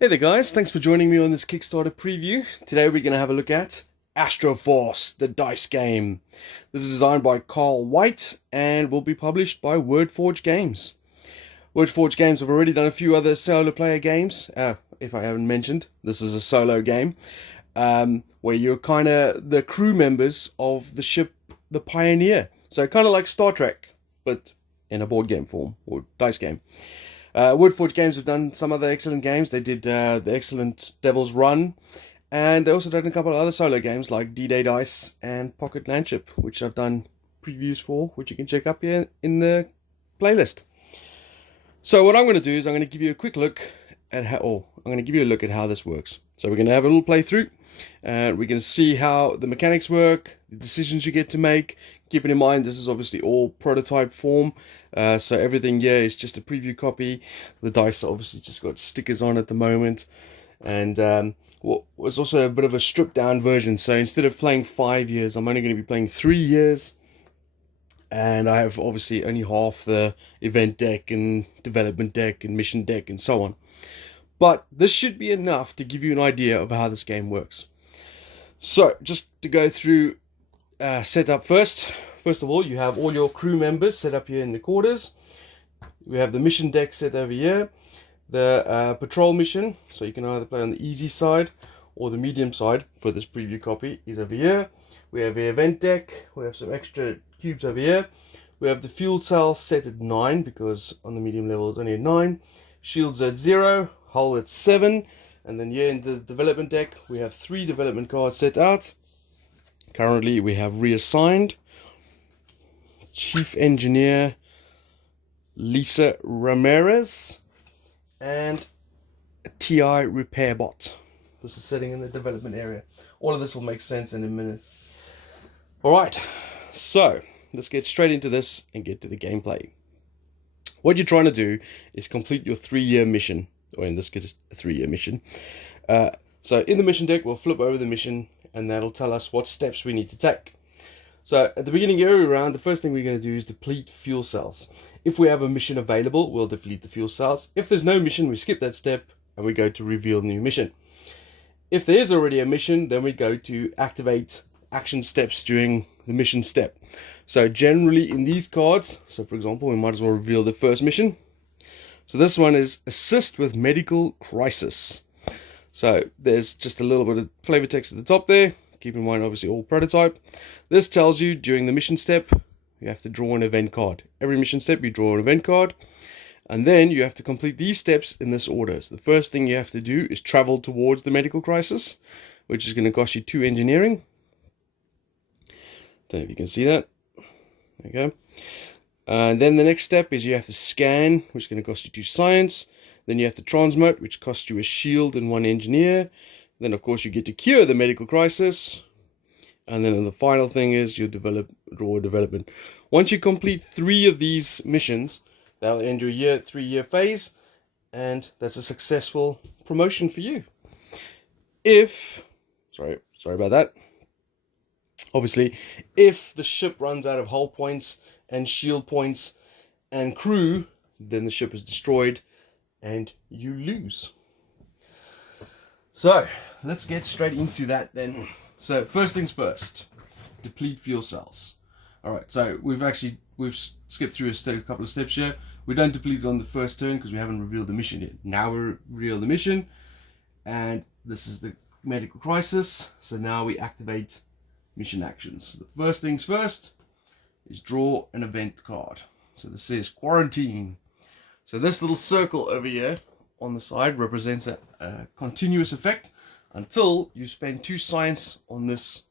Hey there guys, thanks for joining me on this Kickstarter preview. Today we're going to have a look at Astroforce, the dice game. This is designed by Carl White and will be published by Wordforge Games. Wordforge Games have already done a few other solo player games. If I haven't mentioned, this is a solo game where you're kind of the crew members of the ship, the Pioneer. So kind of like Star Trek, but in a board game form or dice game. Wordforge Games have done some other excellent games. They did the excellent Devil's Run, and they also done a couple of other solo games like D-Day Dice and Pocket Landship, which I've done previews for, which you can check up here in the playlist. So what I'm going to do is I'm going to give you a quick look at how, how this works. So we're going to have a little playthrough, and we're going to see how the mechanics work, the decisions you get to make. Keeping in mind this is obviously all prototype form, so everything here is just a preview copy. The dice are obviously just got stickers on at the moment, and was also a bit of a stripped down version. So instead of playing 5 years, I'm only going to be playing 3 years. And I have obviously only half the event deck and development deck and mission deck and so on. But this should be enough to give you an idea of how this game works. So just to go through setup first. First of all, you have all your crew members set up here in the quarters. We have the mission deck set over here. The patrol mission, so you can either play on the easy side or the medium side for this preview copy, is over here. We have the event deck. We have some extra cubes over here. We have the fuel cell set at 9 because on the medium level it's only at 9. Shields at 0, hull at 7, and then here in the development deck we have 3 development cards set out. Currently we have reassigned Chief Engineer Lisa Ramirez and a TI repair bot. This is sitting in the development area. All of this will make sense in a minute. Alright, so let's get straight into this and get to the gameplay. What you're trying to do is complete your 3-year mission, or in this case a 3-year mission. So in the mission deck we'll flip over the mission and that'll tell us what steps we need to take. So at the beginning of every round, the first thing we're going to do is deplete fuel cells. If we have a mission available, we'll deplete the fuel cells. If there's no mission, we skip that step and we go to reveal new mission. If there is already a mission, then we go to activate action steps during the mission step. So generally in these cards, so for example, we might as well reveal the first mission. So this one is assist with medical crisis. So there's just a little bit of flavor text at the top there. Keep in mind, obviously, all prototype. This tells you during the mission step, you have to draw an event card. Every mission step, you draw an event card. And then you have to complete these steps in this order. So the first thing you have to do is travel towards the medical crisis, which is going to cost you 2 engineering. Don't know if you can see that. There you go. And then the next step is you have to scan, which is going to cost you 2 science. Then you have to transmute, which costs you a shield and 1 engineer. Then, of course, you get to cure the medical crisis. And then the final thing is you draw development. Once you complete 3 of these missions, that'll end your 3-year phase. And that's a successful promotion for you. Sorry about that. Obviously, if the ship runs out of hull points and shield points and crew, then the ship is destroyed and you lose. So let's get straight into that then. So first things first, deplete fuel cells. Alright, so we've skipped through a couple of steps here. We don't deplete it on the first turn because we haven't revealed the mission yet. Now we reveal the mission, and this is the medical crisis. So now we activate mission actions. The first things first is draw an event card. So this says quarantine. So this little circle over here on the side represents a continuous effect until you spend 2 science on this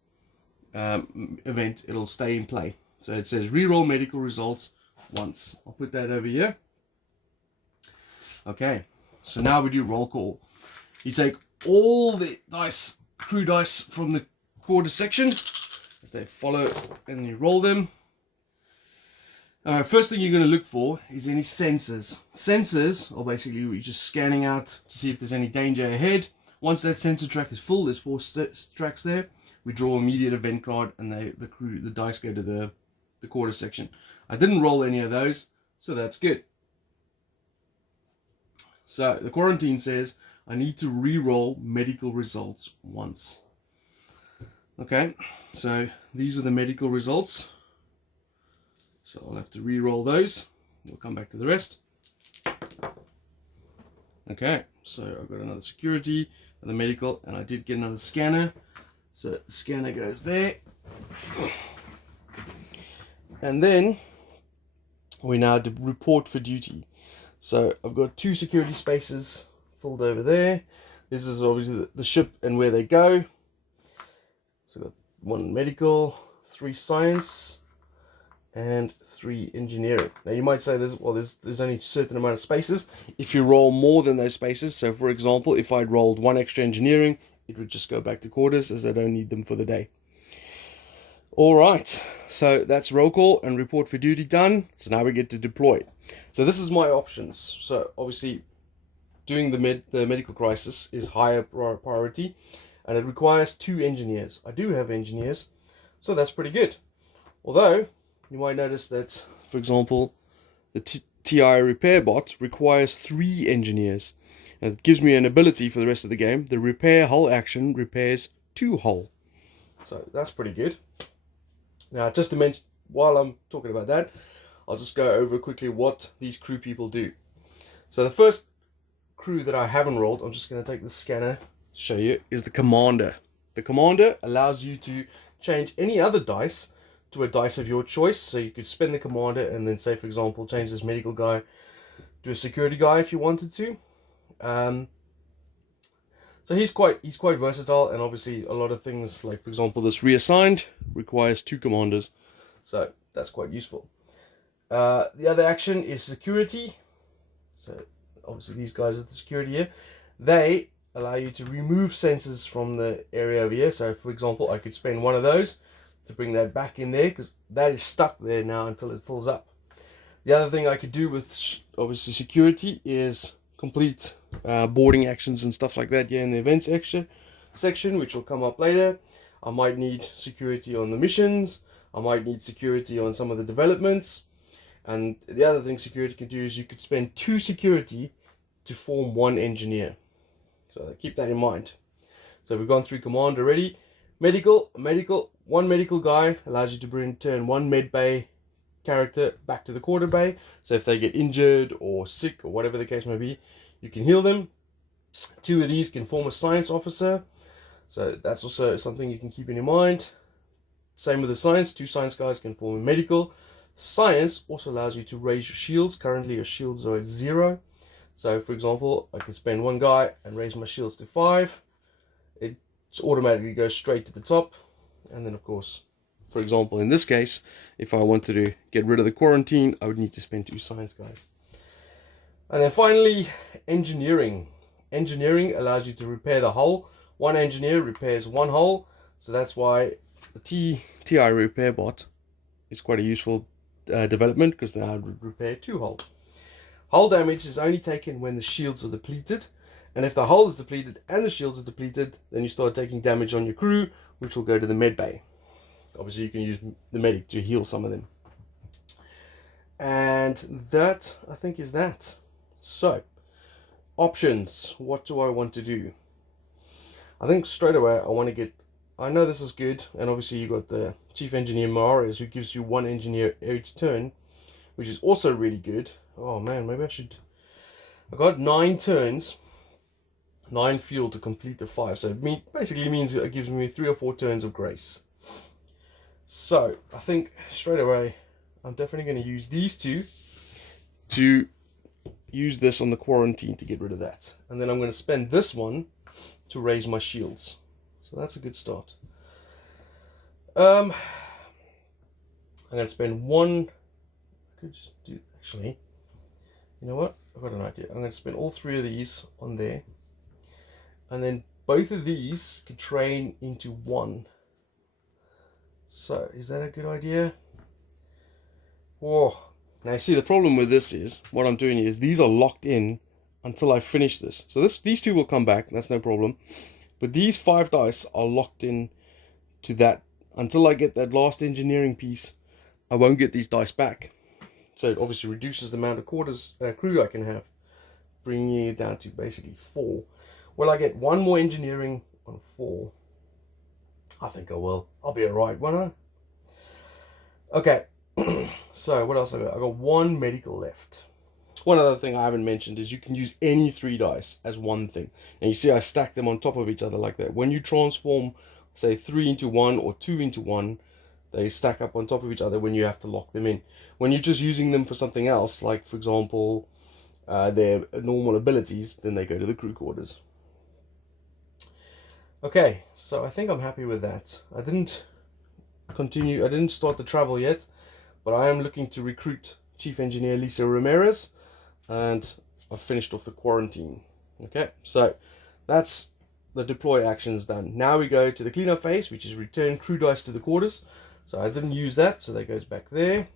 event. It'll stay in play. So it says reroll medical results once. I'll put that over here. Okay, so now we do roll call. You take all the dice, crew dice from the quarter section as they follow, and you roll them. First thing you're going to look for is any sensors. Sensors are basically you're just scanning out to see if there's any danger ahead. Once that sensor track is full, there's 4 tracks there. We draw immediate event card, and the dice go to the quarter section. I didn't roll any of those, so that's good. So the quarantine says I need to re-roll medical results once. Okay, so these are the medical results. So I'll have to re-roll those. We'll come back to the rest. Okay, so I've got another security, another medical, and I did get another scanner. So the scanner goes there. And then we now report for duty. So I've got 2 security spaces filled over there. This is obviously the ship and where they go. So I've got 1 medical, 3 science, and 3 engineering. Now you might say there's only a certain amount of spaces. If you roll more than those spaces, so for example, if I'd rolled 1 extra engineering, it would just go back to quarters as I don't need them for the day. Alright, so that's roll call and report for duty done. So now we get to deploy. So this is my options. So obviously doing the medical crisis is higher priority, and it requires 2 engineers. I do have engineers, so that's pretty good. Although you might notice that, for example, the TI repair bot requires 3 engineers, and it gives me an ability for the rest of the game. The repair hull action repairs 2 hull, so that's pretty good. Now, just to mention, while I'm talking about that, I'll just go over quickly what these crew people do. So the first crew that I haven't rolled, I'm just going to take the scanner to show you, is the commander. The commander allows you to change any other dice to a dice of your choice. So you could spend the commander and then, say for example, change this medical guy to a security guy if you wanted to. So he's quite versatile, and obviously a lot of things, like for example this reassigned requires 2 commanders, so that's quite useful. The other action is security. So obviously these guys are the security here. They allow you to remove sensors from the area over here. So for example, I could spend 1 of those to bring that back in there, because that is stuck there now until it fills up. The other thing I could do with obviously security is complete boarding actions and stuff like that here in the events section, which will come up later. I might need security on the missions. I might need security on some of the developments. And the other thing security can do is you could spend 2 security to form 1 engineer. So keep that in mind. So we've gone through command already. Medical, 1 medical guy allows you to turn 1 med bay character back to the quarter bay. So if they get injured or sick or whatever the case may be, you can heal them. 2 of these can form a science officer, so that's also something you can keep in your mind. Same with the science, 2 science guys can form a medical. Science also allows you to raise your shields. Currently your shields are at 0, so for example I can spend 1 guy and raise my shields to 5. It automatically goes straight to the top. And then of course, for example, in this case, if I wanted to get rid of the quarantine, I would need to spend 2 science guys. And then finally, engineering. Engineering allows you to repair the hull. 1 engineer repairs 1 hull, so that's why the TI repair bot is quite a useful development, because now I would repair 2 hull. Hull damage is only taken when the shields are depleted, and if the hull is depleted and the shields are depleted, then you start taking damage on your crew, which will go to the med bay. Obviously you can use the medic to heal some of them. And that, I think, is that. So, options. What do I want to do? I think straight away I want to get, I know this is good, and obviously you got the Chief Engineer Mares, who gives you 1 engineer each turn, which is also really good. Oh man, maybe I should, I got 9 turns, 9 fuel to complete the 5, so it basically means it gives me 3 or 4 turns of grace. So I think straight away I'm definitely going to use these 2 to use this on the quarantine to get rid of that, and then I'm going to spend this 1 to raise my shields. So that's a good start. I'm going to spend 1. I could just do, actually, you know what, I've got an idea. I'm going to spend all 3 of these on there, and then both of these could train into 1. So, is that a good idea? Oh, now you see the problem with this is, what I'm doing is, these are locked in until I finish this. So these 2 will come back, that's no problem. But these 5 dice are locked in to that. Until I get that last engineering piece, I won't get these dice back. So it obviously reduces the amount of crew I can have. bringing it down to basically 4. Will I get one more engineering on 4? I think I will. I'll be alright, won't I? Okay, so what else I got? I got 1 medical left. One other thing I haven't mentioned is you can use any 3 dice as one thing. And you see I stack them on top of each other like that. When you transform, say, 3 into 1 or 2 into 1, they stack up on top of each other when you have to lock them in. When you're just using them for something else, like, for example, their normal abilities, then they go to the crew quarters. Okay, so I think I'm happy with that. I didn't start the travel yet, but I am looking to recruit Chief Engineer Lisa Ramirez, and I've finished off the quarantine. Okay, so that's the deploy actions done. Now we go to the cleanup phase, which is return crew dice to the quarters. So I didn't use that, so that goes back there.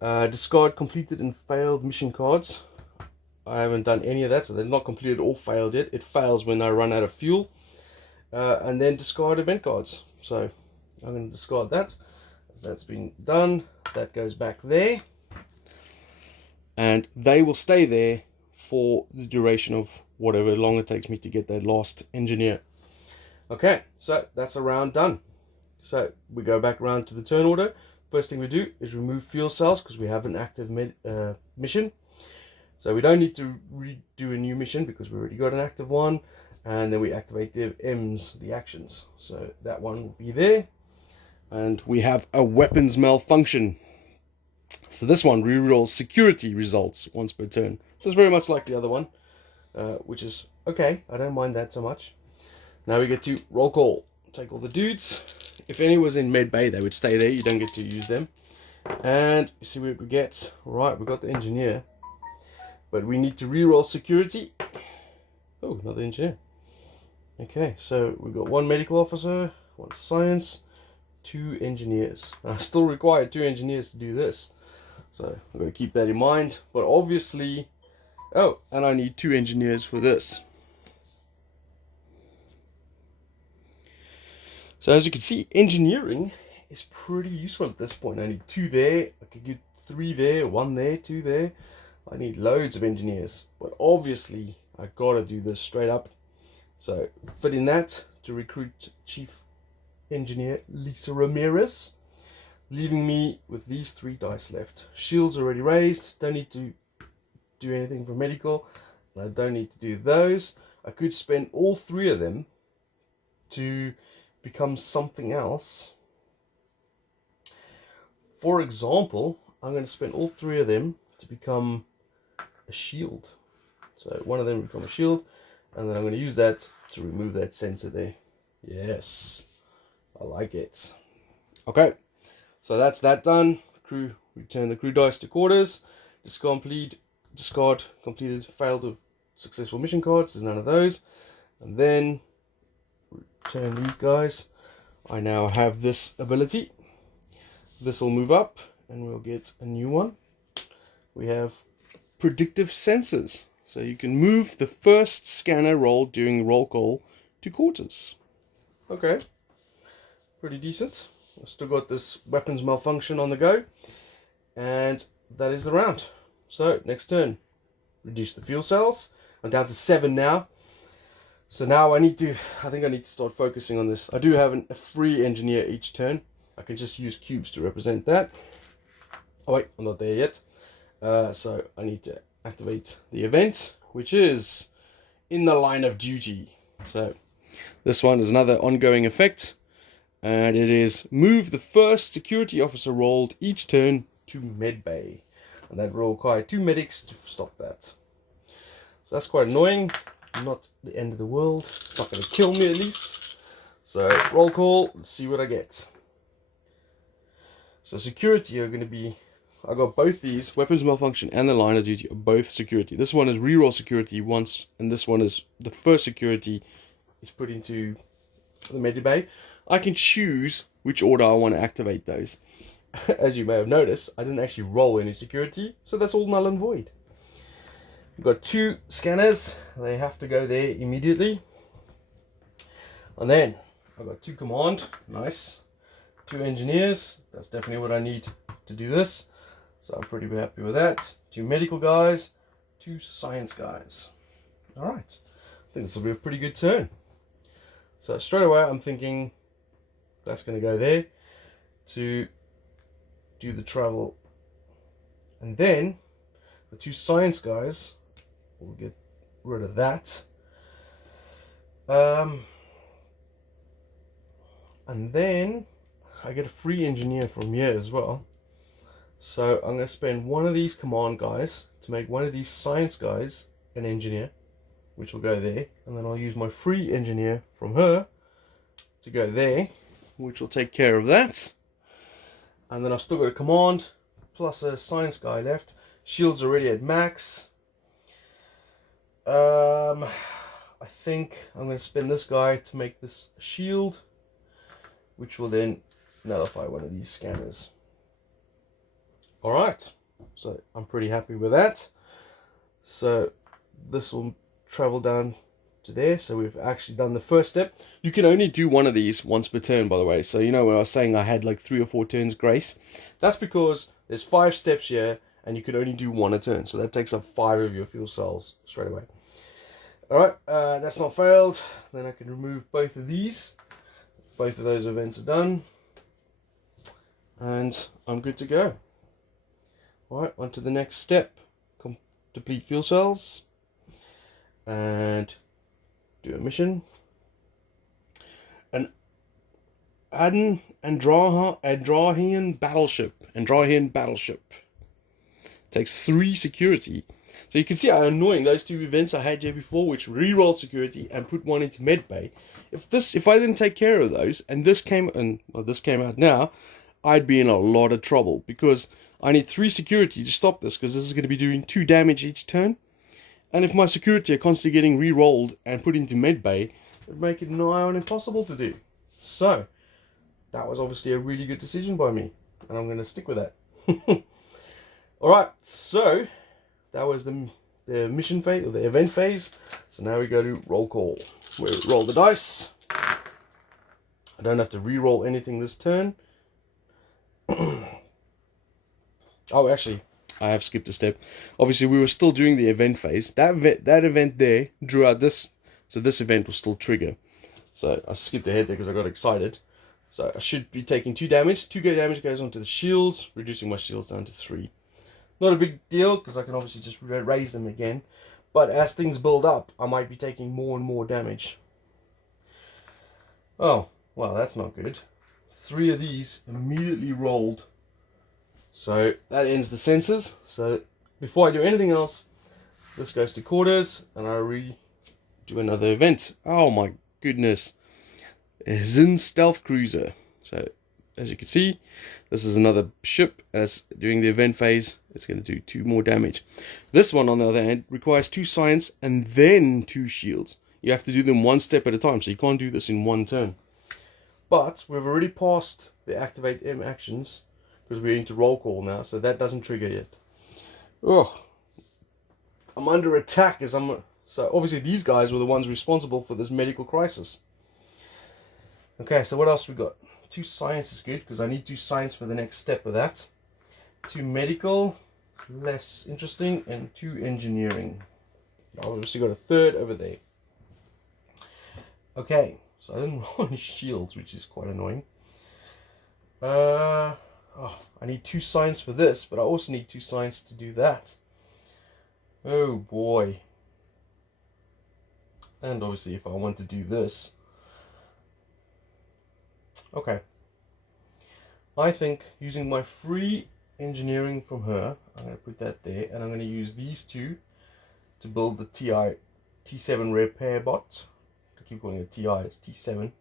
Discard completed and failed mission cards. I haven't done any of that, so they're not completed or failed yet. It fails when I run out of fuel. And then discard event cards. So I'm going to discard that. That's been done. That goes back there. And they will stay there for the duration of whatever long it takes me to get that last engineer. Okay, so that's a round done. So we go back around to the turn order. First thing we do is remove fuel cells because we have an active mission. So we don't need to redo a new mission because we already got an active one. And then we activate the M's, the actions. So that one will be there. And we have a weapons malfunction. So this one rerolls security results once per turn. So it's very much like the other one, which is okay. I don't mind that so much. Now we get to roll call. Take all the dudes. If any was in med bay, they would stay there. You don't get to use them. And you see what we get. Right, we got the engineer. But we need to reroll security. Oh, another engineer. Okay, so we've got 1 medical officer, 1 science, 2 engineers. I still require 2 engineers to do this. So I'm going to keep that in mind. But obviously, oh, and I need 2 engineers for this. So as you can see, engineering is pretty useful at this point. I need 2 there. I could get 3 there, 1 there, 2 there. I need loads of engineers. But obviously, I got to do this straight up. So fit in that to recruit Chief Engineer Lisa Ramirez, leaving me with these 3 dice left. Shields already raised, don't need to do anything for medical, and I don't need to do those. I could spend all 3 of them to become something else. For example, I'm going to spend all 3 of them to become a shield. So one of them will become a shield, and then I'm going to use that to remove that sensor there. Yes, I like it. Okay, so that's that done. Crew, return the crew dice to quarters. Discard completed failed or successful mission cards. There's none of those. And then return these guys. I now have this ability. This will move up and we'll get a new one. We have predictive sensors. So you can move the first scanner roll during roll call to quarters. Okay, pretty decent. I've still got this weapons malfunction on the go. And that is the round. So next turn, reduce the fuel cells. I'm down to 7 now. So now I think I need to start focusing on this. I do have a free engineer each turn. I can just use cubes to represent that. Oh wait, I'm not there yet. So I need to activate the event, which is in the line of duty. So this one is another ongoing effect, and it is move the first security officer rolled each turn to medbay, and that will require 2 medics to stop that. So that's quite annoying. Not the end of the world. It's not going to kill me at least. So roll call. Let's see what I get. So security are going to be, I got both these, weapons malfunction and the line of duty are both security. This one is reroll security once, and this one is the first security is put into the medbay. I can choose which order I want to activate those. As you may have noticed, I didn't actually roll any security, so that's all null and void. We've got 2 scanners, they have to go there immediately. And then I've got 2 command, nice. 2 engineers, that's definitely what I need to do this. So I'm pretty happy with that. 2 medical guys, 2 science guys. Alright, I think this will be a pretty good turn. So straight away I'm thinking that's going to go there to do the travel. And then the 2 science guys, we'll get rid of that. And then I get a free engineer from here as well. So I'm going to spend one of these command guys to make one of these science guys an engineer, which will go there. And then I'll use my free engineer from her to go there, which will take care of that. And then I've still got a command plus a science guy left. Shield's already at max. I think I'm going to spend this guy to make this shield, which will then nullify one of these scanners. Alright, so I'm pretty happy with that. So this will travel down to there. So we've actually done the first step. You can only do one of these once per turn, by the way. So you know when I was saying I had like 3 or 4 turns grace, that's because there's 5 steps here and you can only do 1 a turn. So that takes up 5 of your fuel cells straight away. Alright, that's not failed. Then I can remove both of these. Both of those events are done. And I'm good to go. Alright, on to the next step. Deplete fuel cells. And do a mission. An Andrahian battleship. Takes 3 security. So you can see how annoying those 2 events I had here before, which re-rolled security and put 1 into medbay. If I didn't take care of those, and this came out now, I'd be in a lot of trouble because I need 3 security to stop this, because this is going to be doing 2 damage each turn. And if my security are constantly getting re-rolled and put into medbay, it would make it nigh on impossible to do. So that was obviously a really good decision by me, and I'm going to stick with that. Alright, so that was the mission phase, or the event phase. So now we go to roll call. We roll the dice. I don't have to re-roll anything this turn. Oh, actually, I have skipped a step. Obviously, we were still doing the event phase. That event there drew out this, so this event will still trigger. So I skipped ahead there because I got excited. So I should be taking 2 damage. 2 damage goes onto the shields, reducing my shields down to 3. Not a big deal, because I can obviously just raise them again. But as things build up, I might be taking more and more damage. Oh, well, that's not good. 3 of these immediately rolled. So that ends the sensors. So before I do anything else, this goes to quarters, and I do another event. Oh my goodness. A Zin stealth cruiser. So as you can see, this is another ship. As during the event phase, it's going to do 2 more damage. This one, on the other hand, requires 2 science and then 2 shields. You have to do them 1 step at a time, so you can't do this in 1 turn. But we've already passed the activate M actions, because we're into roll call now, so that doesn't trigger yet. Oh, I'm under attack as so obviously these guys were the ones responsible for this medical crisis. Okay, so what else we got? 2 science is good, because I need 2 science for the next step of that. 2 medical, less interesting, and 2 engineering. I've obviously got a 3rd over there. Okay, so I didn't roll any shields, which is quite annoying. I need 2 science for this, but I also need 2 science to do that. Oh boy. And obviously if I want to do this. Okay. I think using my free engineering from her, I'm going to put that there, and I'm going to use these 2 to build the T7 repair bot. I keep calling it TI, it's T7.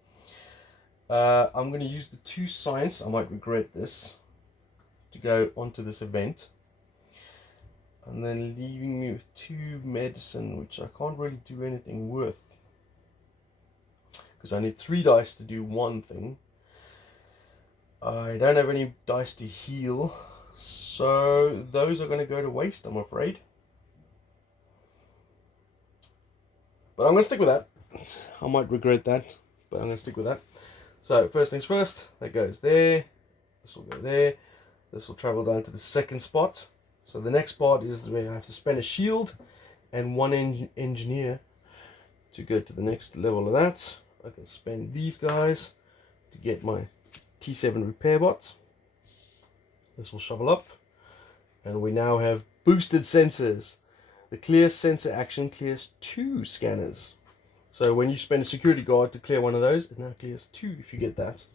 I'm going to use the 2 science, I might regret this, to go onto this event. And then leaving me with 2 medicine, which I can't really do anything with. Because I need 3 dice to do 1 thing. I don't have any dice to heal, so those are going to go to waste, I'm afraid. But I'm going to stick with that. I might regret that, but I'm going to stick with that. So first things first, that goes there, this will go there, this will travel down to the 2nd spot. So the next spot is where I have to spend a shield and one engineer to go to the next level of that. I can spend these guys to get my T7 repair bot. This will shovel up, and we now have boosted sensors. The clear sensor action clears 2 scanners. So when you spend a security guard to clear one of those, it now clears 2 if you get that.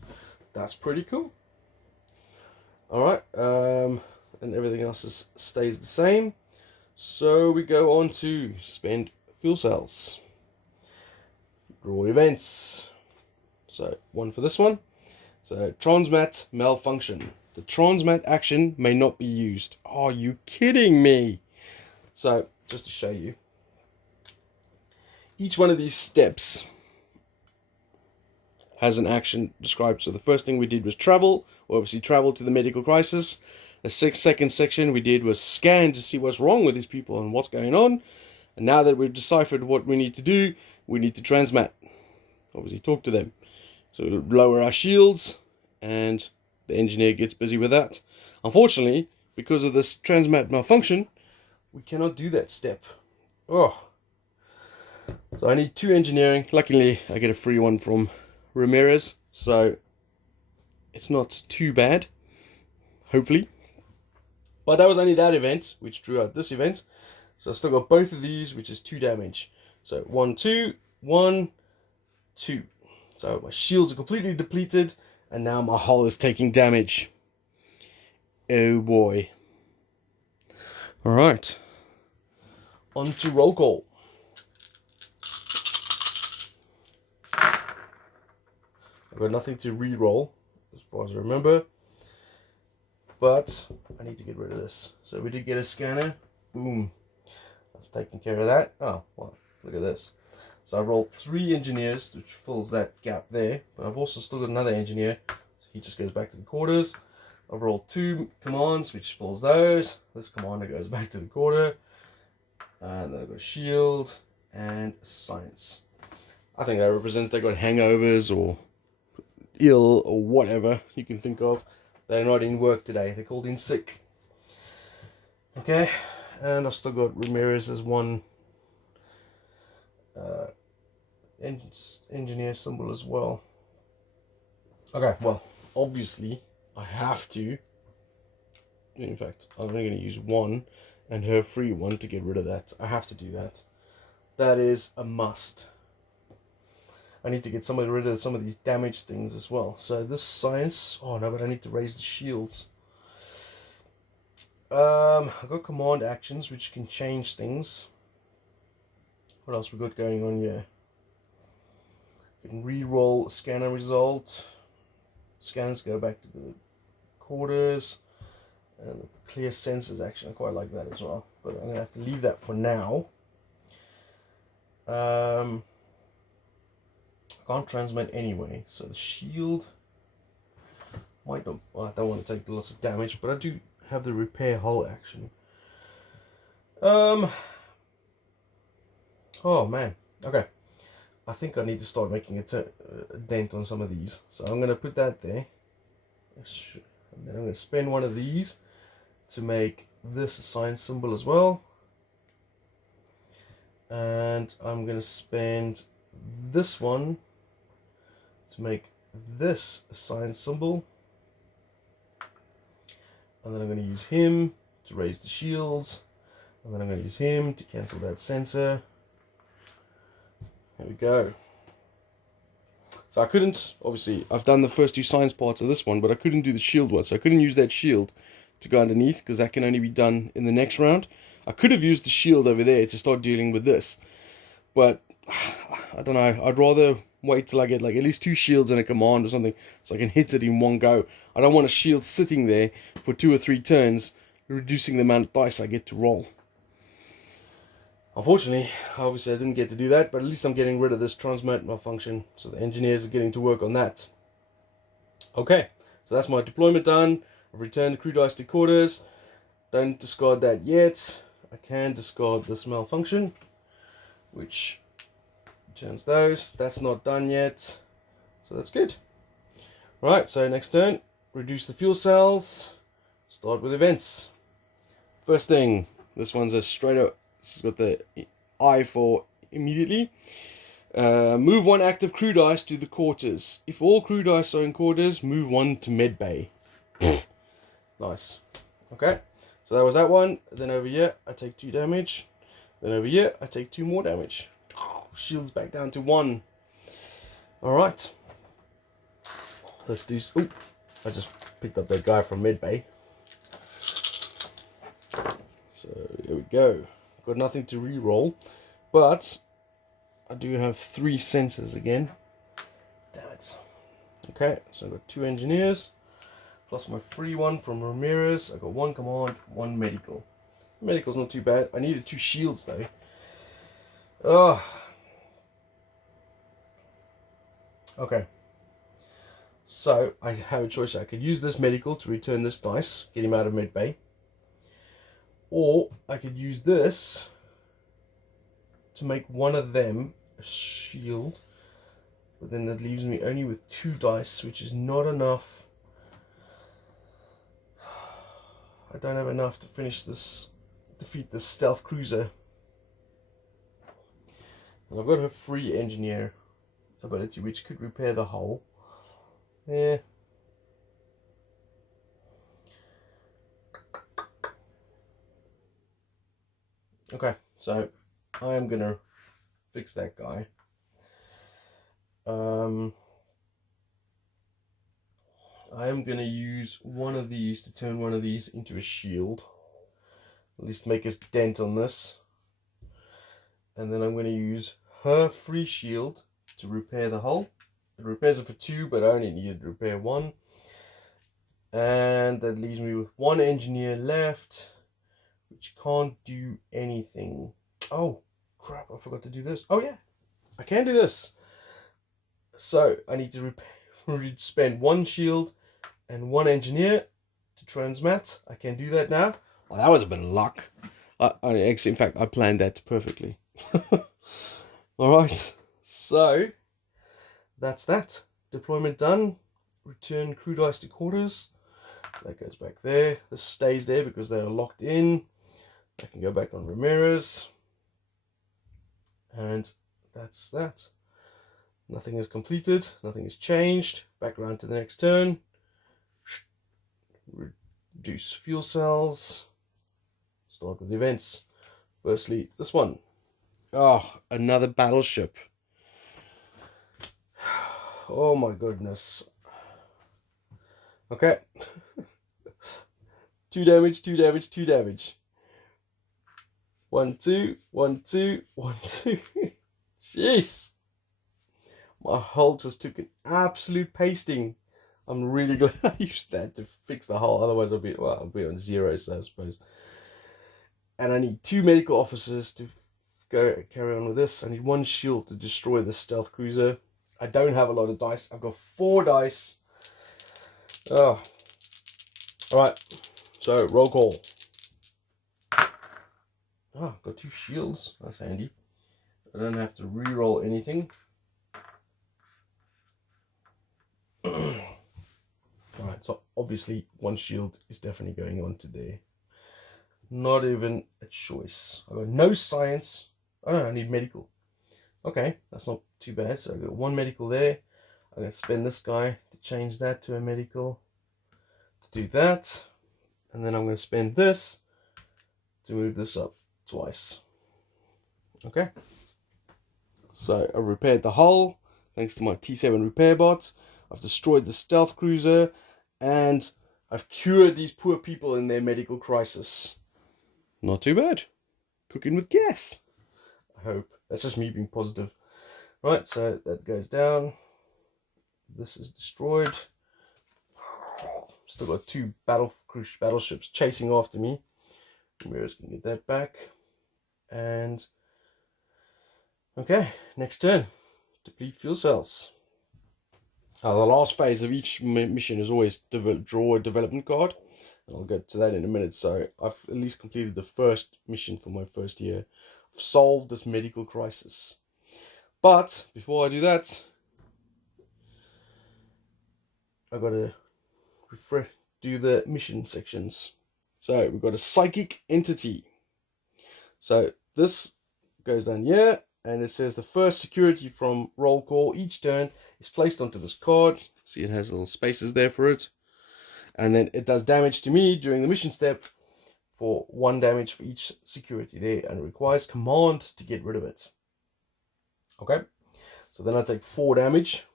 That's pretty cool. Alright, and everything else stays the same. So we go on to spend fuel cells. Draw events. So one for this one. So transmat malfunction. The transmat action may not be used. Are you kidding me? So just to show you, each one of these steps has an action described. So the first thing we did was travel, obviously travel to the medical crisis. The second section we did was scan to see what's wrong with these people and what's going on. And now that we've deciphered what we need to do, we need to transmat. Obviously talk to them. So lower our shields, and the engineer gets busy with that. Unfortunately, because of this transmat malfunction, we cannot do that step. Oh. So I need 2 engineering. Luckily, I get a free one from Ramirez, so it's not too bad, hopefully. But that was only that event, which drew out this event. So I still got both of these, which is 2 damage. So 1, 2, 1, 2. So my shields are completely depleted, and now my hull is taking damage. Oh boy. Alright. On to roll call. I've got nothing to re-roll, as far as I remember. But I need to get rid of this. So we did get a scanner. Boom. That's taking care of that. Oh, well, look at this. So I rolled 3 engineers, which fills that gap there. But I've also still got another engineer. So he just goes back to the quarters. I've rolled 2 commands, which fills those. This commander goes back to the quarter. And then I've got a shield and science. I think that represents they got hangovers or ill or whatever you can think of. They're not in work today. They're called in sick. Okay, and I've still got Ramirez as one engineer symbol as well. Okay, well, obviously I have to. In fact, I'm only going to use one and her free one to get rid of that. I have to do that. That is a must. I need to get rid of some of these damaged things as well. So this science, oh no, but I need to raise the shields. I've got command actions which can change things. What else we got going on here? You can re-roll scanner result. Scanners go back to the quarters. And the clear sensors action, I quite like that as well. But I'm going to have to leave that for now. I can't transmit anyway, so the shield might not. Well, I don't want to take lots of damage, but I do have the repair hull action. Oh man, okay. I think I need to start making a dent on some of these, so I'm going to put that there. And then I'm going to spend one of these to make this a science symbol as well. And I'm going to spend this one to make this a science symbol. And then I'm going to use him to raise the shields. And then I'm going to use him to cancel that sensor. There we go. So I couldn't, obviously, I've done the first 2 science parts of this one, but I couldn't do the shield one. So I couldn't use that shield to go underneath, because that can only be done in the next round. I could have used the shield over there to start dealing with this. But, I don't know, I'd rather wait till I get like at least 2 shields and a command or something, so I can hit it in one go. I don't want a shield sitting there for 2 or 3 turns, reducing the amount of dice I get to roll. Unfortunately, obviously I didn't get to do that, but at least I'm getting rid of this transmat malfunction, so the engineers are getting to work on that. Okay, so that's my deployment done. I've returned the crew dice to quarters. Don't discard that yet. I can discard this malfunction, which turns those. That's not done yet, so that's good. Right, so next turn, reduce the fuel cells. Start with events. First thing, this one's a straight This has got the I for immediately. Move one active crew dice to the quarters. If all crew dice are in quarters, move one to med bay. Nice. Okay, so that was that one. Then over here, I take 2 damage. Then over here, I take 2 more damage. Shields back down to 1. Alright. Let's do... Oh, I just picked up that guy from med bay. So, here we go. Got nothing to re-roll. But, I do have 3 sensors again. Damn it. Okay, so I've got 2 engineers. Plus my free one from Ramirez. I got 1 command, 1 medical. Medical's not too bad. I needed 2 shields though. Oh. Okay. So I have a choice. I could use this medical to return this dice, get him out of med bay. Or I could use this to make one of them a shield. But then that leaves me only with 2 dice, which is not enough. I don't have enough to finish this, defeat this stealth cruiser. And I've got a free engineer ability which could repair the hull. Yeah. Okay, so I am gonna fix that guy. I am going to use one of these to turn one of these into a shield. At least make a dent on this. And then I'm going to use her free shield to repair the hull. It repairs it for 2, but I only needed to repair 1. And that leaves me with 1 engineer left, which can't do anything. Oh, crap, I forgot to do this. Oh, yeah, I can do this. So I need to spend 1 shield and 1 engineer to transmat. I can do that now. Oh, that was a bit of luck. Actually, in fact, I planned that perfectly. Alright, so that's that. Deployment done. Return crew dice to quarters. That goes back there. This stays there because they are locked in. I can go back on Ramirez. And that's that. Nothing is completed. Nothing is changed. Back around to the next turn. Reduce fuel cells. Start with events. Firstly, this one. Oh, another battleship. Oh my goodness. Okay. 2 damage, 2 damage, 2 damage. 1, 2, 1, 2, 1, 2. Jeez. My hull just took an absolute pasting. I'm really glad I used that to fix the hull. Otherwise, I'll be on 0, so I suppose. And I need 2 medical officers to go carry on with this. I need 1 shield to destroy the stealth cruiser. I don't have a lot of dice. I've got 4 dice. Oh. Alright. So, roll call. Oh, I've got 2 shields. That's handy. I don't have to re-roll anything. Alright, so obviously 1 shield is definitely going on to there. Not even a choice. I've got no science. Oh no, I need medical. Okay, that's not too bad. So I've got 1 medical there. I'm going to spend this guy to change that to a medical. To do that. And then I'm going to spend this to move this up twice. Okay. So I've repaired the hull thanks to my T7 repair bots. I've destroyed the stealth cruiser. And I've cured these poor people in their medical crisis. Not too bad. Cooking with gas. I hope. That's just me being positive. Right, so that goes down. This is destroyed. Still got 2 battleships chasing after me. Ramirez can get that back. And okay, next turn. Deplete fuel cells. The last phase of each mission is always draw a development card. And I'll get to that in a minute. So I've at least completed the first mission for my first year. I've solved this medical crisis. But before I do that, I've got to do the mission sections. So we've got a psychic entity. So this goes down here, and it says the first security from roll call each turn is placed onto this card. See, it has little spaces there for it. And then it does damage to me during the mission step for 1 damage for each security there, and it requires command to get rid of it. Okay, so then I take 4 damage.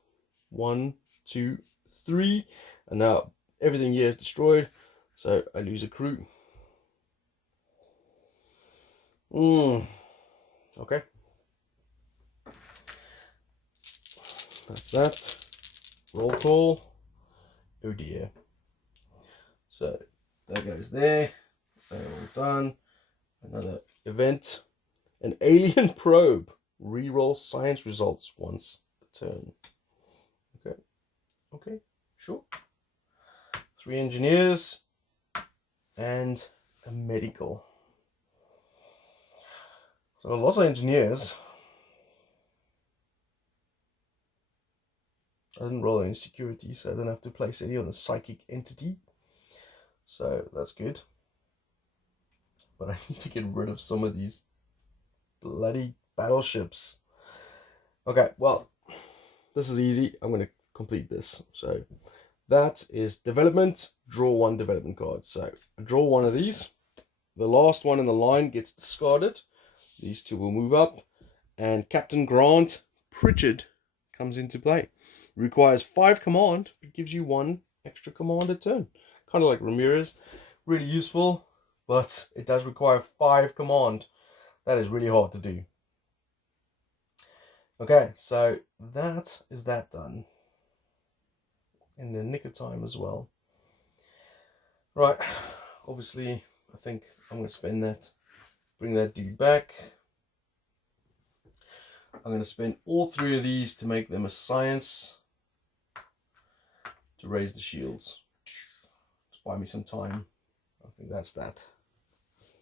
1, 2, 3, and now everything here is destroyed, so I lose a crew. Okay, that's that. Roll call. Oh dear. So that goes there. They're all done. Another event. An alien probe. Reroll science results once a turn. Okay, sure. 3 engineers and a medical. So lots of engineers. I didn't roll any security, so I don't have to place any on the psychic entity. So that's good. But I need to get rid of some of these bloody battleships. Okay, well, this is easy. I'm going to complete this. So that is development. Draw 1 development card. So I draw 1 of these. The last one in the line gets discarded. These 2 will move up, and Captain Grant Pritchard comes into play. Requires 5 command. It gives you 1 extra command a turn. Kind of like Ramirez. Really useful, but it does require 5 command. That is really hard to do. Okay, so that is that done. In the nick of time as well. Right, obviously I think I'm going to spend that, bring that dude back. I'm going to spend all 3 of these to make them a science to raise the shields. Just buy me some time. I think that's that.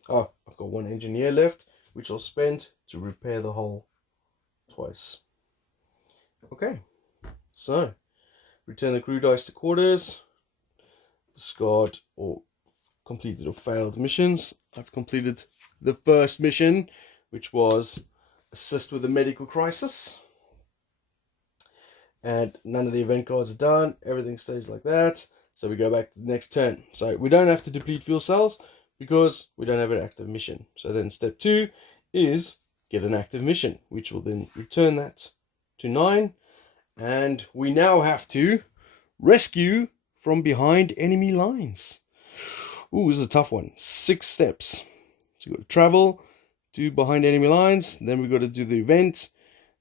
Oh, I've got 1 engineer left, which I'll spend to repair the hull twice. Okay, so return the crew dice to quarters. Discard or completed or failed missions. I've completed the first mission, which was assist with the medical crisis. And none of the event cards are done. Everything stays like that. So we go back to the next turn. So we don't have to deplete fuel cells because we don't have an active mission. So then step 2 is get an active mission, which will then return that to 9. And we now have to rescue from behind enemy lines. Ooh, this is a tough one. 6 steps. So we've got to travel to behind enemy lines. Then we've got to do the event.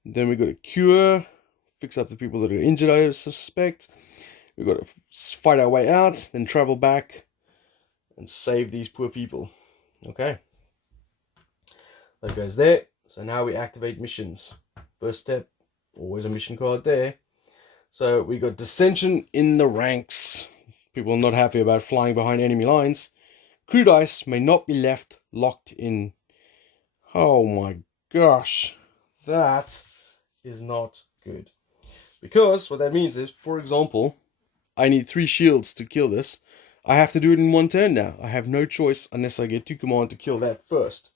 Then we've got to cure, fix up the people that are injured, I suspect. We've got to fight our way out, then travel back and save these poor people. Okay. That goes there. So now we activate missions. First step, always a mission card there. So we got dissension in the ranks. People are not happy about flying behind enemy lines. Crew dice may not be left locked in. Oh my gosh. That is not good. Because what that means is, for example, I need 3 shields to kill this. I have to do it in 1 turn now. I have no choice unless I get 2 command to kill that first.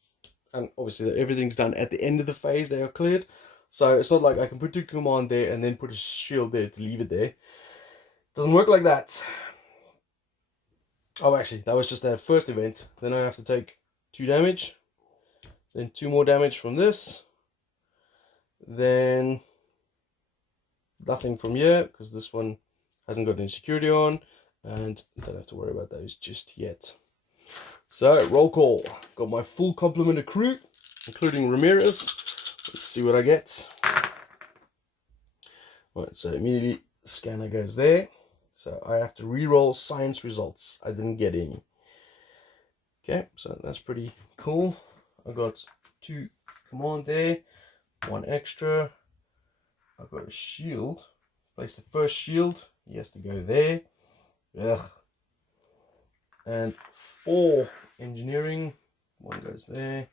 And obviously everything's done at the end of the phase. They are cleared. So it's not like I can put 2 command there and then put a shield there to leave it there. Doesn't work like that. Oh, actually, that was just that first event. Then I have to take 2 damage. Then 2 more damage from this. Then nothing from here, because this one hasn't got any security on. And don't have to worry about those just yet. So, roll call. Got my full complement of crew, including Ramirez. Let's see what I get. Right, so immediately scanner goes there. So I have to re-roll science results. I didn't get any. Okay, so that's pretty cool. I got 2 command there, 1 extra. I've got a shield. Place the first shield. He has to go there. Ugh. And 4 engineering. 1 goes there.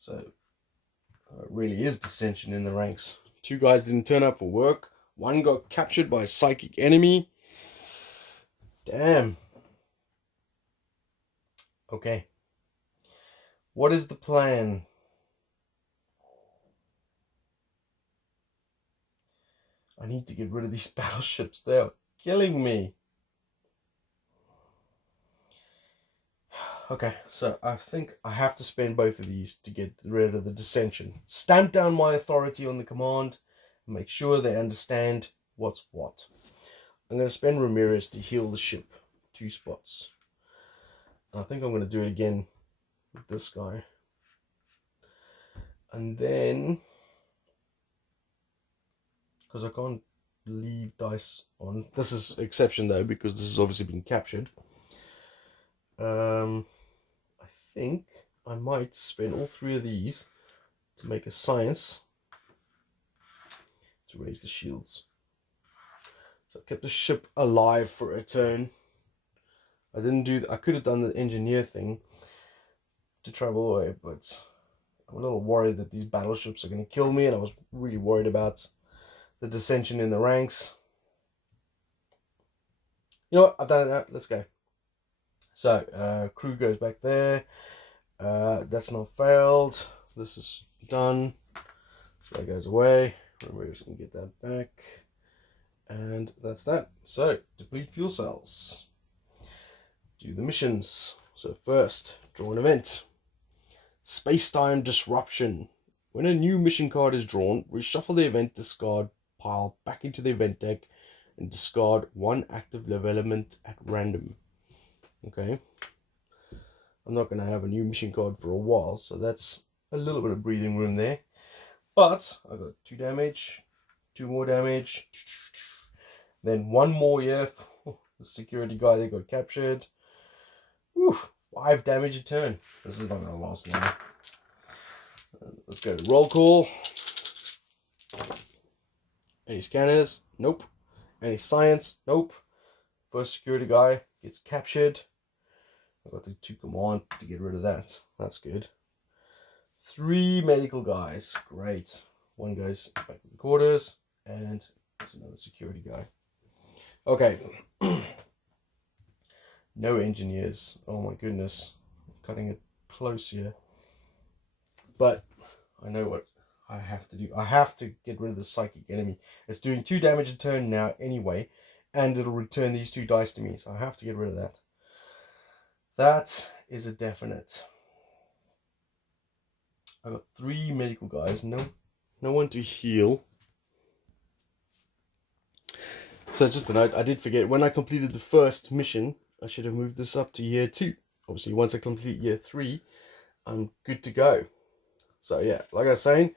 So it really is dissension in the ranks. 2 guys didn't turn up for work. 1 got captured by a psychic enemy. Damn. Okay. What is the plan? I need to get rid of these battleships. They are killing me. Okay, so I think I have to spend both of these to get rid of the dissension. Stamp down my authority on the command and make sure they understand what's what. I'm going to spend Ramirez to heal the ship 2 spots. And I think I'm going to do it again with this guy. And then, because I can't leave dice on, this is exception though, because this has obviously been captured. I think I might spend all 3 of these to make a science to raise the shields. So I kept the ship alive for a turn. I didn't do. I could have done the engineer thing to travel away, but I'm a little worried that these battleships are going to kill me, and I was really worried about the dissension in the ranks. You know what? I've done it now. Let's go. So crew goes back there. That's not failed. This is done. So that goes away. We're just going to get that back. And that's that. So, deplete fuel cells. Do the missions. So first, draw an event. Space-time disruption. When a new mission card is drawn, reshuffle the event discard pile back into the event deck and discard 1 active element at random. Okay. I'm not going to have a new mission card for a while, so that's a little bit of breathing room there. But I got 2 damage, 2 more damage, then 1 more here. The security guy that got captured. Oof, 5 damage a turn. This is not going to last long. Let's go to roll call. Any scanners? Nope. Any science? Nope. First security guy gets captured. I've got the 2 command to get rid of that. That's good. 3 medical guys. Great. 1 goes back to the quarters. And there's another security guy. Okay. No engineers. Oh my goodness. I'm cutting it close here. But I know what I have to do. I have to get rid of the psychic enemy. It's doing 2 damage a turn now anyway. And it'll return these 2 dice to me. So I have to get rid of that. That is a definite. I got 3 medical guys. No one to heal. So just a note, I did forget, when I completed the first mission, I should have moved this up to year 2. Obviously, once I complete year 3, I'm good to go. So yeah, like I was saying,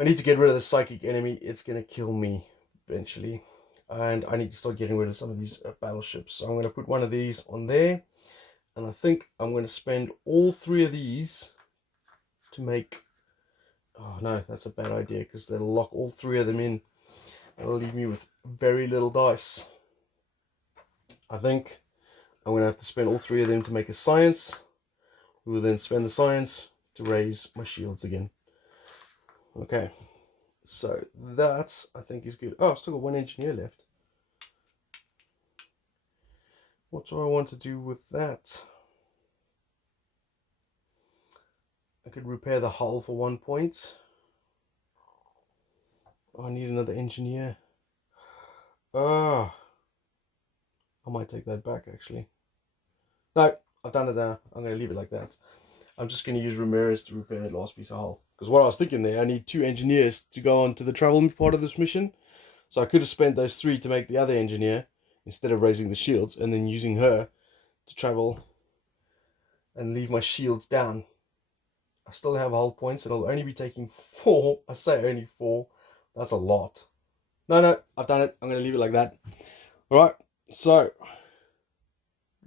I need to get rid of the psychic enemy. It's going to kill me eventually. And I need to start getting rid of some of these battleships. So I'm going to put 1 of these on there. And I think I'm going to spend all 3 of these to make... Oh no, that's a bad idea, because they'll lock all 3 of them in. It'll leave me with very little dice. I think I'm going to have to spend all 3 of them to make a science. We will then spend the science to raise my shields again. Okay, so that I think is good. Oh, I've still got 1 engineer left. What do I want to do with that? I could repair the hull for 1 point. Oh, I need another engineer. I might take that back actually. No, I've done it now. I'm going to leave it like that. I'm just going to use Ramirez to repair that last piece of hull. Because what I was thinking there, I need 2 engineers to go on to the travel part of this mission. So I could have spent those 3 to make the other engineer, instead of raising the shields, and then using her to travel and leave my shields down. I still have hull points, and I'll only be taking 4. I say only 4. That's a lot. No, I've done it. I'm going to leave it like that. Alright, so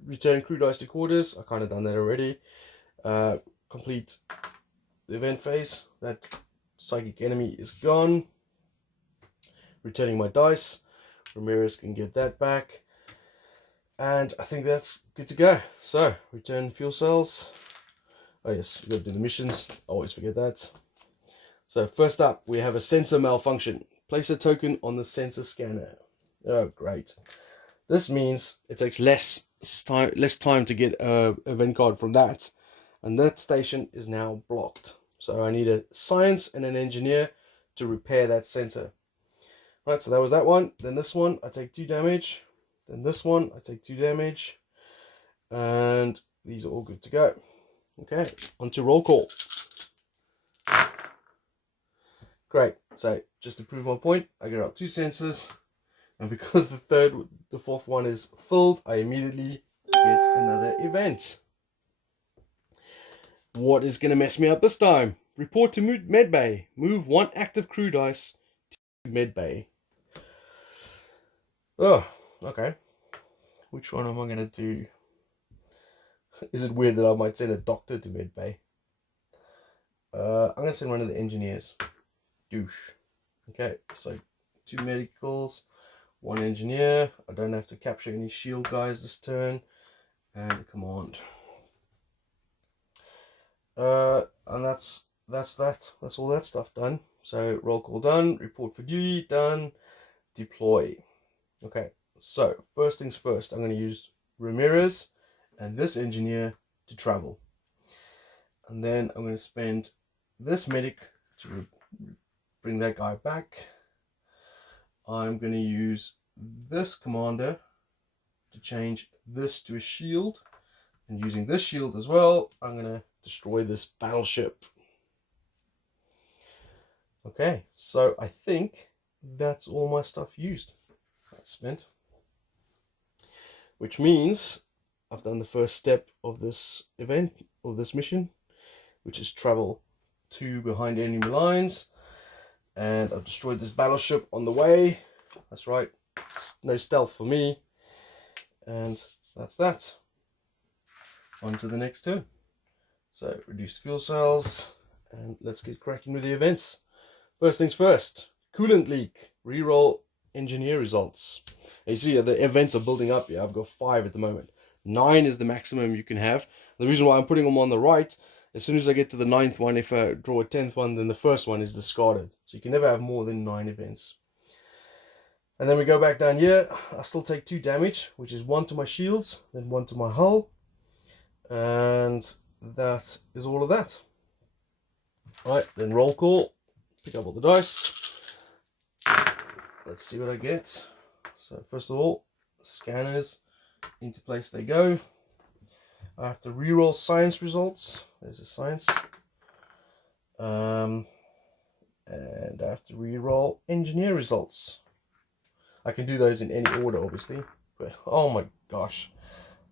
return crew dice to quarters. I've kind of done that already. Complete the event phase. That psychic enemy is gone. Returning my dice. Ramirez can get that back. And I think that's good to go. So, return fuel cells. Oh yes, we've got to do the missions. I always forget that. So first up, we have a sensor malfunction. Place a token on the sensor scanner. Oh, great. This means it takes less time to get a event card from that. And that station is now blocked. So I need a science and an engineer to repair that sensor. Right, so that was that one. Then this one, I take 2 damage. Then this one, I take 2 damage. And these are all good to go. Okay, on to roll call. Great, so just to prove my point, I get out 2 sensors. And because the fourth one is filled, I immediately get another event. What is going to mess me up this time? Report to medbay. Move 1 active crew dice to medbay. Oh, okay. Which one am I going to do? Is it weird that I might send a doctor to medbay? I'm going to send one of the engineers. Douche. Okay, so 2 medicals, 1 engineer. I don't have to capture any shield guys this turn. And a command. And that's all that stuff done. So roll call done, report for duty done, deploy. Okay, so first things first, I'm going to use Ramirez and this engineer to travel, and then I'm going to spend this medic to bring that guy back. I'm going to use this commander to change this to a shield, and using this shield as well, I'm going to destroy this battleship. Okay, so I think that's all my stuff used. That's spent. Which means I've done the first step of this event, of this mission, which is travel to behind enemy lines. And I've destroyed this battleship on the way. That's right, no stealth for me. And that's that. On to the next turn. So reduce fuel cells, and let's get cracking with the events. First things first, coolant leak, reroll engineer results. And you see the events are building up here. I've got 5 at the moment. 9 is the maximum you can have. The reason why I'm putting them on the right, as soon as I get to the 9th one, if I draw a 10th one, then the first one is discarded. So you can never have more than 9 events. And then we go back down here. I still take 2 damage, which is 1 to my shields, then 1 to my hull. And that is all of that. Right, then roll call. Pick up all the dice. Let's see what I get. So first of all, scanners, into place they go. I have to reroll science results. There's a science. And I have to reroll engineer results. I can do those in any order, obviously. But oh my gosh,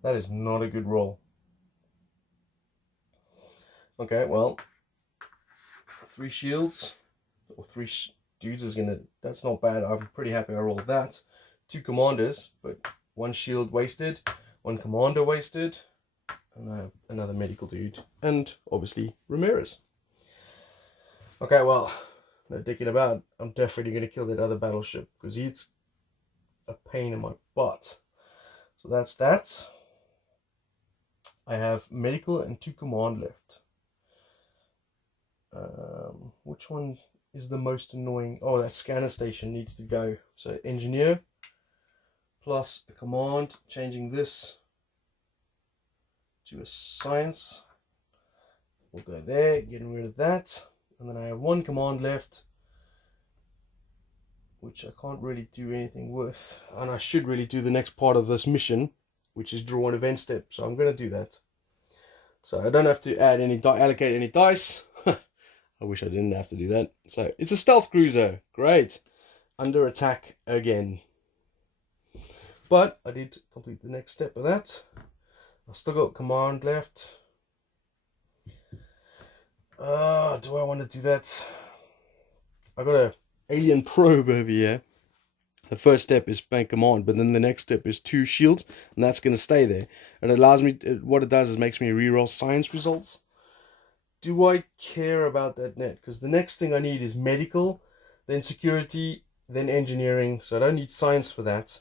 that is not a good roll. Okay, well, 3 shields, or 3 dudes is gonna, that's not bad. I'm pretty happy I rolled that. 2 commanders, but 1 shield wasted, 1 commander wasted, and I have another medical dude, and obviously Ramirez. Okay, well, no dicking about. I'm definitely gonna kill that other battleship, because he's a pain in my butt. So that's that. I have medical and 2 command left. Which one is the most annoying? Oh, that scanner station needs to go. So engineer plus a command, changing this to a science. We'll go there, getting rid of that. And then I have 1 command left, which I can't really do anything with. And I should really do the next part of this mission, which is draw an event step. So I'm going to do that. So I don't have to add any allocate any dice. I wish I didn't have to do that. So it's a stealth cruiser. Great. Under attack again. But I did complete the next step of that. I've still got command left. Do I want to do that? I got a alien probe over here. The first step is bank command, but then the next step is 2 shields, and that's going to stay there. And it allows me, what it does is makes me reroll science results. Do I care about that net? Because the next thing I need is medical, then security, then engineering. So I don't need science for that.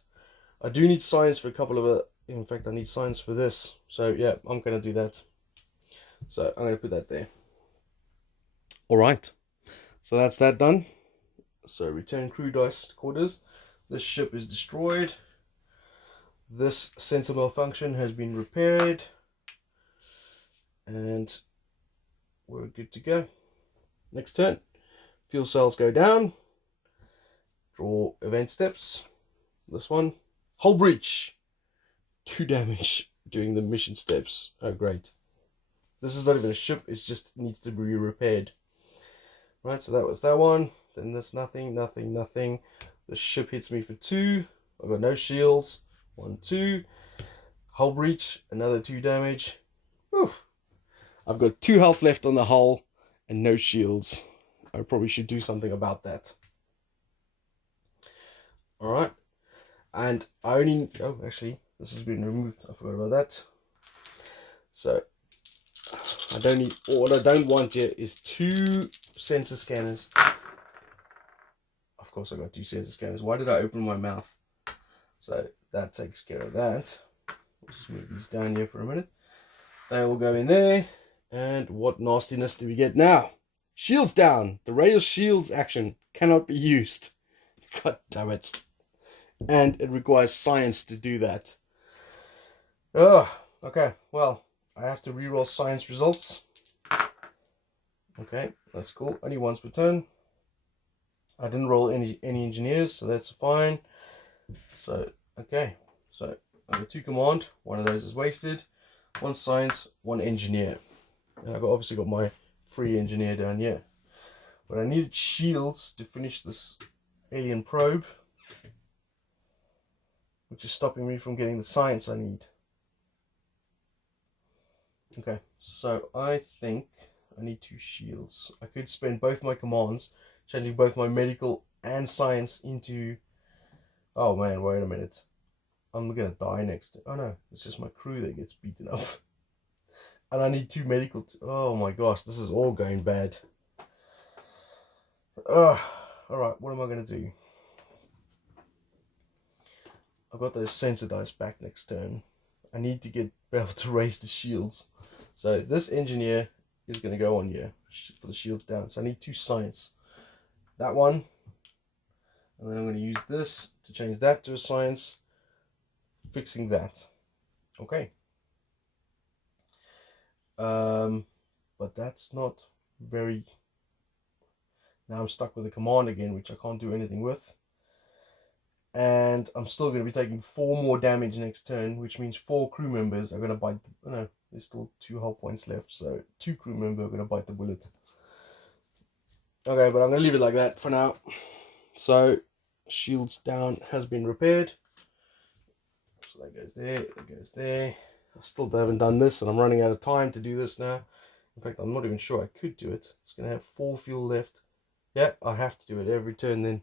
I do need science for a couple of in fact, I need science for this. So yeah, I'm going to do that. So I'm going to put that there. All right. So that's that done. So return crew dice to quarters. This ship is destroyed. This sensor malfunction has been repaired. And we're good to go. Next turn. Fuel cells go down. Draw event steps. This one. Hull breach. 2 damage doing the mission steps. Oh, great. This is not even a ship, it just needs to be repaired. Right, so that was that one. Then there's nothing. The ship hits me for 2. I've got no shields. 1, 2. Hull breach, another 2 damage. Whew. I've got 2 health left on the hull and no shields. I probably should do something about that. Alright. And I only... Oh, actually, this has been removed. I forgot about that. So, I don't need... What I don't want here is 2 sensor scanners. Of course, I got 2 sensor scanners. Why did I open my mouth? So, that takes care of that. Let's just move these down here for a minute. They will go in there. And what nastiness do we get now? Shields down. The rail shields action cannot be used. God damn it. And it requires science to do that. Oh, okay. Well, I have to reroll science results. Okay, that's cool. Only once per turn. I didn't roll any engineers, so that's fine. So, okay. So, I got 2 command. One of those is wasted. 1 science, 1 engineer. And I've obviously got my free engineer down here. But I needed shields to finish this alien probe, which is stopping me from getting the science I need. Okay, so I think I need 2 shields. I could spend both my commands, changing both my medical and science into... Oh man, wait a minute. I'm gonna die next. Oh no, it's just my crew that gets beaten up. And I need 2 medical... Oh my gosh, this is all going bad. Alright, what am I going to do? I've got those sensor dice back next turn. I need to be able to raise the shields. So this engineer is going to go on here for the shields down. So I need 2 science. That one. And then I'm going to use this to change that to a science. Fixing that. Okay. But that's not very... Now I'm stuck with a command again, which I can't do anything with. And I'm still going to be taking 4 more damage next turn, which means 4 crew members are going to bite the... No, there's still 2 hull points left, so 2 crew members are going to bite the bullet. Okay, but I'm going to leave it like that for now. So, shields down has been repaired. So that goes there, that goes there. I still haven't done this, and I'm running out of time to do this now. In fact, I'm not even sure I could do it. It's going to have 4 fuel left. Yeah, I have to do it every turn then.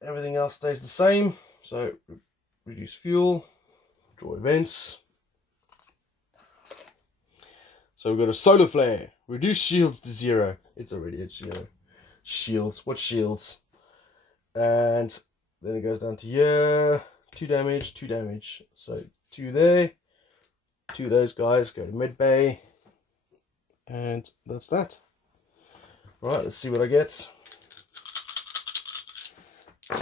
Everything else stays the same. So, reduce fuel, draw events. So we've got a solar flare. Reduce shields to 0. It's already at 0. Shields. What shields? And then it goes down to here. 2 damage, 2 damage. So 2 there. 2 of those guys go to mid bay. And that's that. Right, let's see what I get.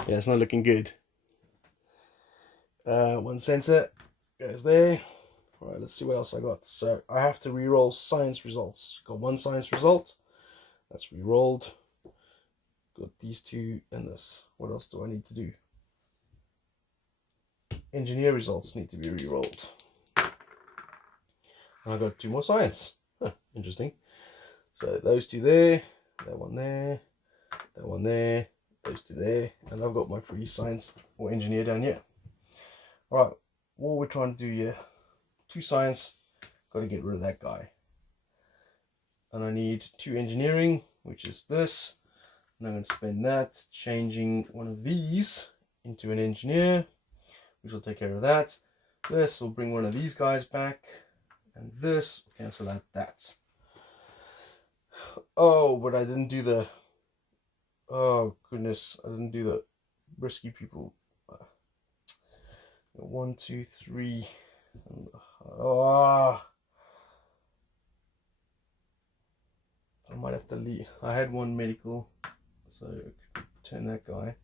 Yeah, it's not looking good. 1 sensor goes there. Alright, let's see what else I got. So I have to re-roll science results. Got 1 science result. That's re-rolled. Got these 2 and this. What else do I need to do? Engineer results need to be re-rolled. I got 2 more science. Huh, interesting. So those 2 there. That one there. That one there. Those 2 there. And I've got my free science or engineer down here. Alright, what we're trying to do here. 2 science, got to get rid of that guy. And I need 2 engineering, which is this. And I'm going to spend that changing one of these into an engineer, which will take care of that. This will bring one of these guys back, and this will cancel out that. Oh, but I didn't do the... Oh goodness, I didn't do the risky people. 1, 2, 3. Oh, I might have to leave. I had 1 medical, so I could turn that guy.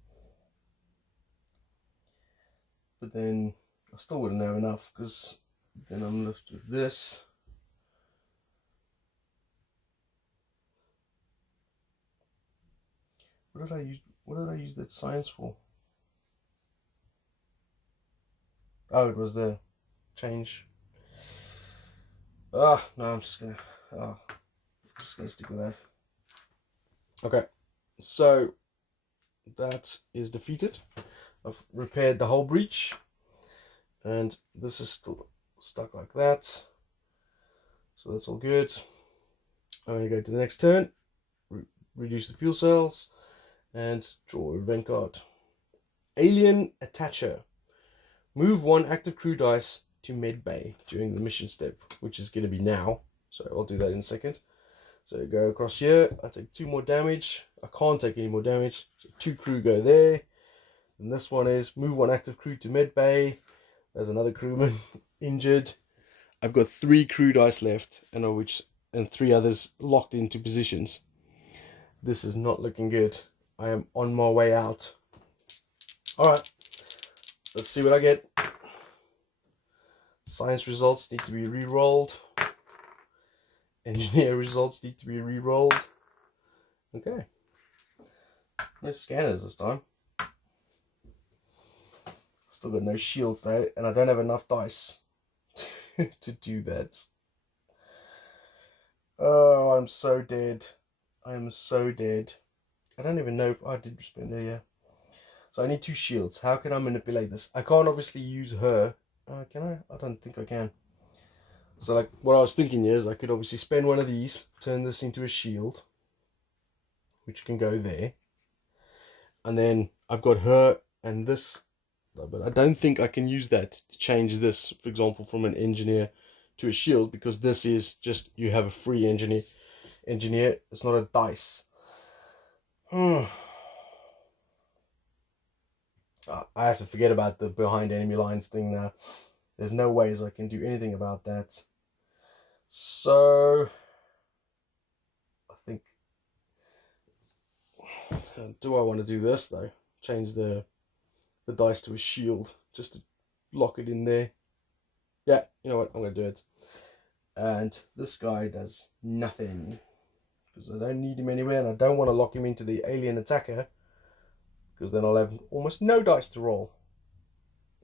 But then I still wouldn't have enough, because then I'm left with this. What did I use? What did I use that science for? Oh, it was the change. No, I'm just gonna stick with that. Okay, so that is defeated. I've repaired the whole breach, and this is still stuck like that. So that's all good. I'm going to go to the next turn, reduce the fuel cells, and draw a event card. Alien Attacher. Move one active crew dice to med bay during the mission step, which is going to be now. So I'll do that in a second. So go across here. I take 2 more damage. I can't take any more damage. So 2 crew go there. And this one is move one active crew to med bay. There's another crewman injured. I've got 3 crew dice left, and 3 others locked into positions. This is not looking good. I am on my way out. Alright, let's see what I get. Science results need to be re-rolled. Engineer results need to be re-rolled. Okay. No scanners this time. Still got no shields though, and I don't have enough dice to do that. Oh, I'm so dead. I am so dead. I don't even know if I did spend there, yeah. So I need 2 shields. How can I manipulate this? I can't obviously use her. Can I? I don't think I can. So like what I was thinking is I could obviously spend one of these, turn this into a shield, which can go there. And then I've got her and this, but I don't think I can use that to change this, for example, from an engineer to a shield, because this is just, you have a free engineer. It's not a dice. I have to forget about the behind enemy lines thing now. There's no ways I can do anything about that. So I think, do I want to do this though? Change the dice to a shield just to lock it in there. Yeah, you know what, I'm going to do it. And this guy does nothing, because I don't need him anywhere, and I don't want to lock him into the alien attacker, because then I'll have almost no dice to roll.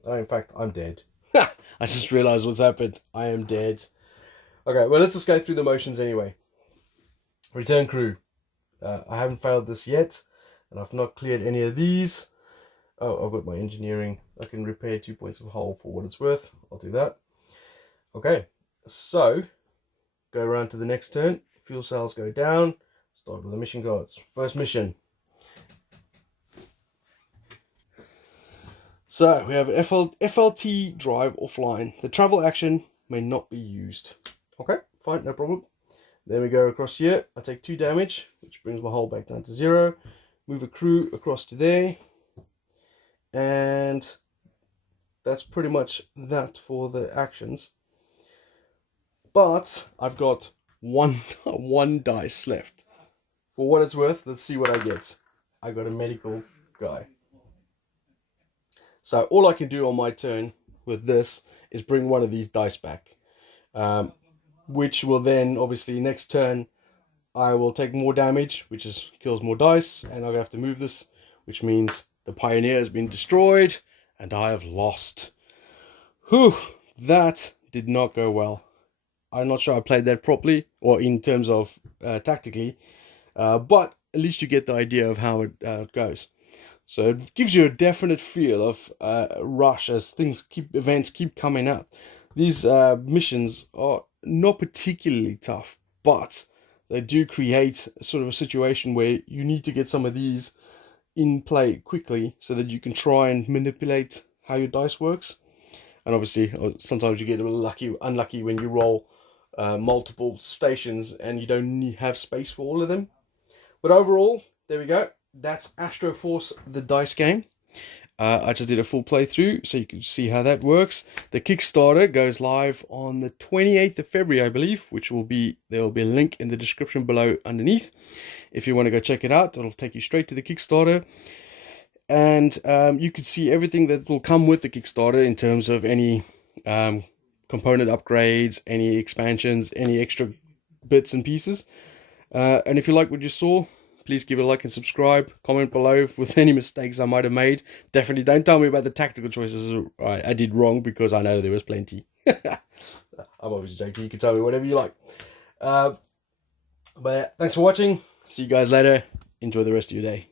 Oh, in fact, I'm dead. I just realized what's happened. I am dead. Okay, well, let's just go through the motions anyway. Return crew. I haven't failed this yet, and I've not cleared any of these. Oh, I've got my engineering. I can repair 2 points of hull for what it's worth. I'll do that. Okay, so go around to the next turn. Fuel cells go down. Start with the mission cards. First mission. So we have FLT drive offline. The travel action may not be used. Okay, fine, no problem. Then we go across here. I take 2 damage, which brings my hull back down to 0. Move a crew across to there. And that's pretty much that for the actions. But I've got one dice left. For what it's worth, let's see what I get. I got a medical guy. So all I can do on my turn with this is bring one of these dice back. Which will then, obviously, next turn, I will take more damage, which kills more dice, and I'll have to move this, which means the Pioneer has been destroyed, and I have lost. Whew, that did not go well. I'm not sure I played that properly, or in terms of tactically, but at least you get the idea of how it goes. So it gives you a definite feel of rush as events keep coming up. These missions are not particularly tough, but they do create sort of a situation where you need to get some of these in play quickly so that you can try and manipulate how your dice works. And obviously, sometimes you get a little unlucky when you roll multiple stations and you don't have space for all of them. But overall, there we go. That's Astroforce, the dice game. I just did a full playthrough so you can see how that works. The Kickstarter goes live on the 28th of February, I believe, which will be, there will be a link in the description below underneath. If you want to go check it out, it'll take you straight to the Kickstarter. And you can see everything that will come with the Kickstarter in terms of any component upgrades, any expansions, any extra bits and pieces. And if you like what you saw, please give it a like and subscribe. Comment below with any mistakes I might have made. Definitely don't tell me about the tactical choices I did wrong, because I know there was plenty. I'm always joking. You can tell me whatever you like. But thanks for watching. See you guys later. Enjoy the rest of your day.